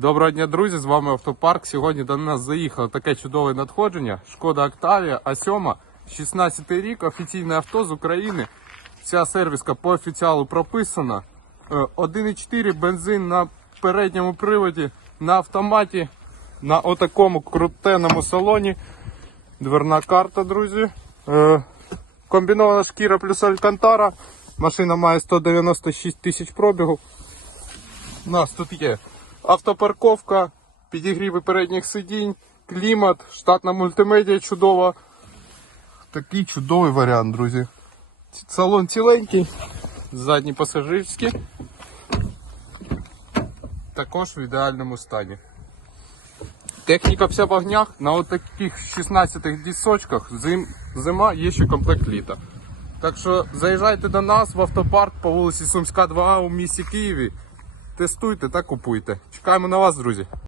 Доброго дня, друзі! З вами Автопарк. Сьогодні до нас заїхало таке чудове надходження. Шкода Октавія А7, 16 рік, офіційне авто з України. Ця сервіска по офіціалу прописана. Е, 1,4 бензин на передньому приводі, на автоматі, на отакому крутеному салоні. Дверна карта, друзі. Е, Комбінована шкіра плюс алькантара. Машина має 196 тисяч пробігу. У нас тут є автопарковка, підігріви передніх сидінь, клімат, штатна мультимедіа чудова. Такий чудовий варіант, друзі. Салон ціленький, задні пасажирські. Також в ідеальному стані. Техніка вся в огнях, на отаких 16 дісочках зим, зима є ще комплект літа. Так що заїжджайте до нас в автопарк по вулиці Сумська 2 у місті Києві. Тестуйте та купуйте. Чекаємо на вас, друзі.